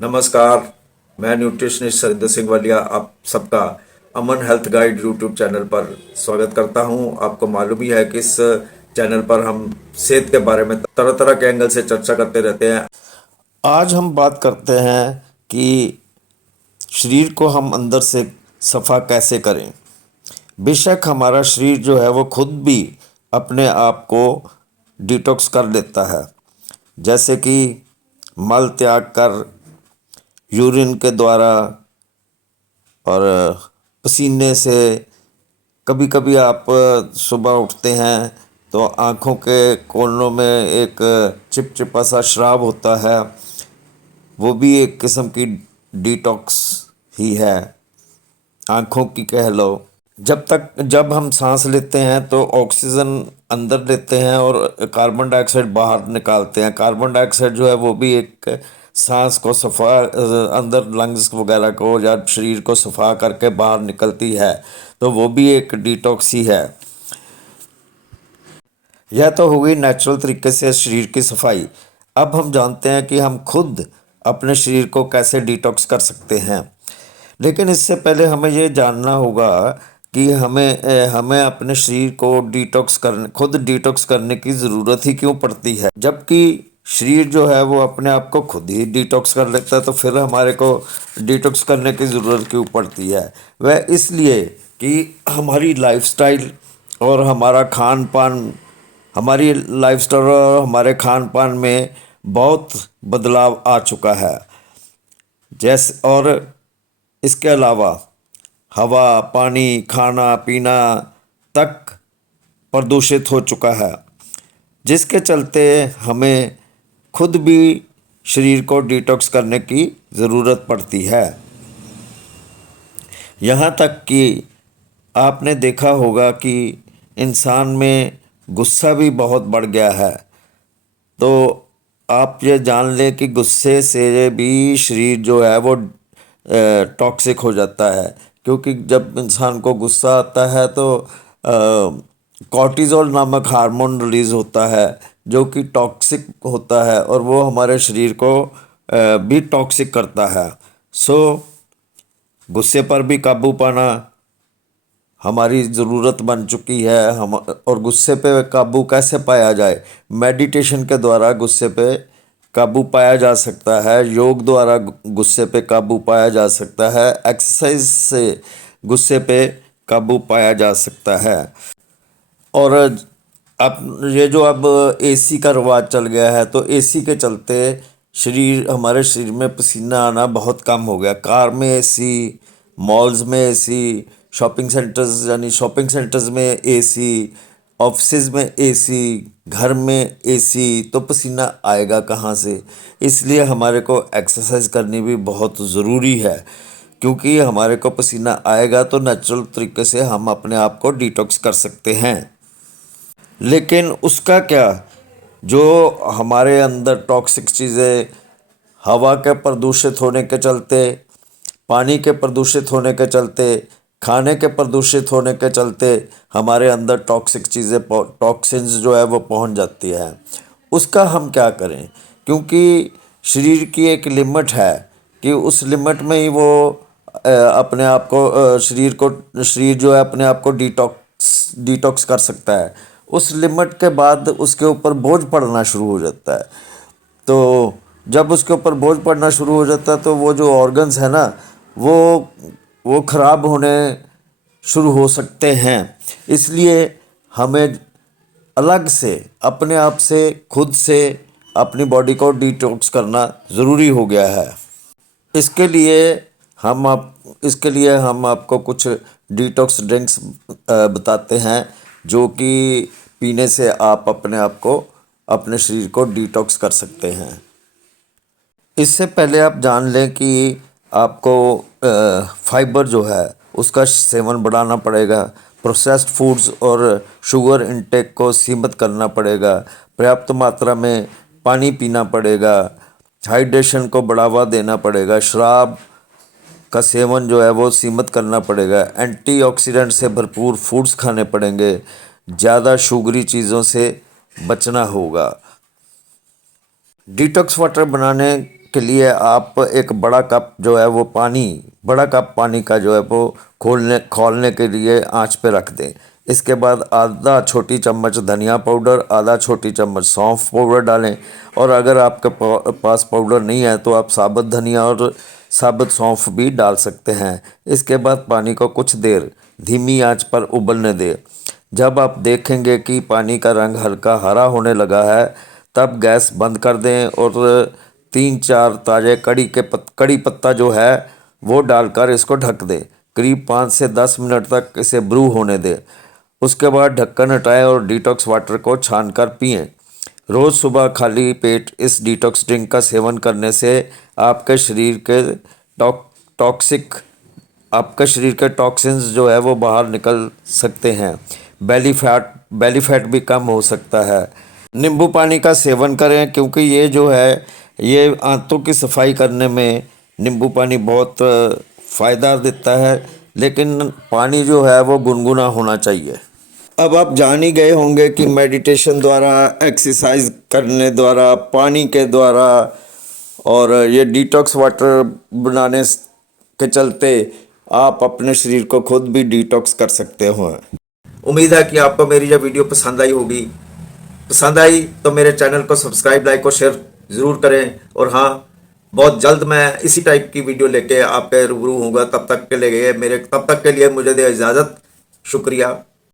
नमस्कार। मैं न्यूट्रिशनिस्ट सरिंदर सिंह वालिया आप सबका अमन हेल्थ गाइड यूट्यूब चैनल पर स्वागत करता हूं। आपको मालूम ही है कि इस चैनल पर हम सेहत के बारे में तरह तरह के एंगल से चर्चा करते रहते हैं। आज हम बात करते हैं कि शरीर को हम अंदर से सफ़ा कैसे करें। बेशक हमारा शरीर जो है वो खुद भी अपने आप को डिटॉक्स कर लेता है, जैसे कि मल त्याग कर, यूरिन के द्वारा और पसीने से। कभी कभी आप सुबह उठते हैं तो आँखों के कोनों में एक चिपचिपा सा श्राव होता है, वो भी एक किस्म की डिटॉक्स ही है, आँखों की कह लो। जब हम सांस लेते हैं तो ऑक्सीजन अंदर लेते हैं और कार्बन डाइऑक्साइड बाहर निकालते हैं। कार्बन डाइऑक्साइड जो है वो भी एक सांस को सफ़ा अंदर लंग्स वगैरह को या शरीर को सफ़ा करके बाहर निकलती है, तो वो भी एक डिटॉक्स ही है। यह तो हो गई नेचुरल तरीके से शरीर की सफाई। अब हम जानते हैं कि हम खुद अपने शरीर को कैसे डिटॉक्स कर सकते हैं। लेकिन इससे पहले हमें ये जानना होगा कि हमें अपने शरीर को खुद डिटॉक्स करने की ज़रूरत ही क्यों पड़ती है। जबकि शरीर जो है वो अपने आप को खुद ही डिटॉक्स कर लेता है, तो फिर हमारे को डिटॉक्स करने की ज़रूरत क्यों पड़ती है। वह इसलिए कि हमारी लाइफस्टाइल और हमारी लाइफस्टाइल और हमारे खान पान में बहुत बदलाव आ चुका है। जैसे और इसके अलावा हवा, पानी, खाना पीना तक प्रदूषित हो चुका है, जिसके चलते हमें खुद भी शरीर को डिटॉक्स करने की ज़रूरत पड़ती है। यहाँ तक कि आपने देखा होगा कि इंसान में गुस्सा भी बहुत बढ़ गया है। तो आप ये जान लें कि गुस्से से भी शरीर जो है वो टॉक्सिक हो जाता है, क्योंकि जब इंसान को गुस्सा आता है तो कॉर्टिज़ोल नामक हार्मोन रिलीज़ होता है, जो कि टॉक्सिक होता है और वो हमारे शरीर को भी टॉक्सिक करता है। सो गुस्से पर भी काबू पाना हमारी ज़रूरत बन चुकी है। हम और गुस्से पे काबू कैसे पाया जाए? मेडिटेशन के द्वारा गुस्से पे काबू पाया जा सकता है, योग द्वारा गुस्से पे काबू पाया जा सकता है, एक्सरसाइज से गुस्से पे काबू पाया जा सकता है। और अब एसी का रिवाज चल गया है, तो एसी के चलते हमारे शरीर में पसीना आना बहुत कम हो गया। कार में एसी, मॉल्स में एसी, शॉपिंग सेंटर्स में एसी, ऑफिस में एसी, घर में एसी, तो पसीना आएगा कहाँ से? इसलिए हमारे को एक्सरसाइज करनी भी बहुत ज़रूरी है, क्योंकि हमारे को पसीना आएगा तो नेचुरल तरीके से हम अपने आप को डिटॉक्स कर सकते हैं। लेकिन उसका क्या, जो हमारे अंदर टॉक्सिक चीज़ें हवा के प्रदूषित होने के चलते, पानी के प्रदूषित होने के चलते, खाने के प्रदूषित होने के चलते हमारे अंदर टॉक्सिक चीज़ें टॉक्सिन्स जो है वो पहुंच जाती है, उसका हम क्या करें? क्योंकि शरीर की एक लिमिट है कि उस लिमिट में ही वो अपने आप को शरीर जो है अपने आप को डिटॉक्स कर सकता है। उस लिमिट के बाद उसके ऊपर बोझ पड़ना शुरू हो जाता है। तो जब उसके ऊपर बोझ पड़ना शुरू हो जाता है तो वो जो ऑर्गन्स है ना, वो ख़राब होने शुरू हो सकते हैं। इसलिए हमें अलग से अपने आप से खुद से अपनी बॉडी को डिटॉक्स करना ज़रूरी हो गया है। इसके लिए इसके लिए हम आपको कुछ डिटॉक्स ड्रिंक्स बताते हैं, जो कि पीने से आप अपने आप को अपने शरीर को डिटॉक्स कर सकते हैं। इससे पहले आप जान लें कि आपको फाइबर जो है उसका सेवन बढ़ाना पड़ेगा, प्रोसेस्ड फूड्स और शुगर इंटेक को सीमित करना पड़ेगा, पर्याप्त मात्रा में पानी पीना पड़ेगा, हाइड्रेशन को बढ़ावा देना पड़ेगा, शराब का सेवन जो है वो सीमित करना पड़ेगा, एंटीऑक्सीडेंट से भरपूर फूड्स खाने पड़ेंगे, ज़्यादा शुगरी चीज़ों से बचना होगा। डिटॉक्स वाटर बनाने के लिए आप एक बड़ा कप जो है वो बड़ा कप पानी का जो है वो खौलने के लिए आंच पे रख दें। इसके बाद आधा छोटी चम्मच धनिया पाउडर, आधा छोटी चम्मच सौंफ पाउडर डालें। और अगर आपके पास पाउडर नहीं है तो आप साबुत धनिया और साबुत सौंफ भी डाल सकते हैं। इसके बाद पानी को कुछ देर धीमी आंच पर उबलने दें। जब आप देखेंगे कि पानी का रंग हल्का हरा होने लगा है, तब गैस बंद कर दें और 3-4 ताज़े कड़ी पत्ता जो है वो डालकर इसको ढक दें। करीब 5 से 10 मिनट तक इसे ब्रू होने दें। उसके बाद ढक्कन हटाएं और डिटॉक्स वाटर को छानकर पिएं। रोज़ सुबह खाली पेट इस डिटॉक्स ड्रिंक का सेवन करने से आपके शरीर के टॉक्सिक आपके शरीर के टॉक्सिन्स जो है वो बाहर निकल सकते हैं। बेली फैट भी कम हो सकता है। नींबू पानी का सेवन करें, क्योंकि ये जो है ये आंतों की सफाई करने में नींबू पानी बहुत फ़ायदा देता है, लेकिन पानी जो है वो गुनगुना होना चाहिए। अब आप जान ही गए होंगे कि मेडिटेशन द्वारा, एक्सरसाइज करने द्वारा, पानी के द्वारा और ये डिटॉक्स वाटर बनाने के चलते आप अपने शरीर को खुद भी डिटॉक्स कर सकते हो। उम्मीद है कि आपको मेरी यह वीडियो पसंद आई होगी। पसंद आई तो मेरे चैनल को सब्सक्राइब, लाइक और शेयर ज़रूर करें। और हाँ, बहुत जल्द मैं इसी टाइप की वीडियो लेके आपके रूबरू होऊंगा। तब तक के लिए मुझे दे इजाज़त। शुक्रिया।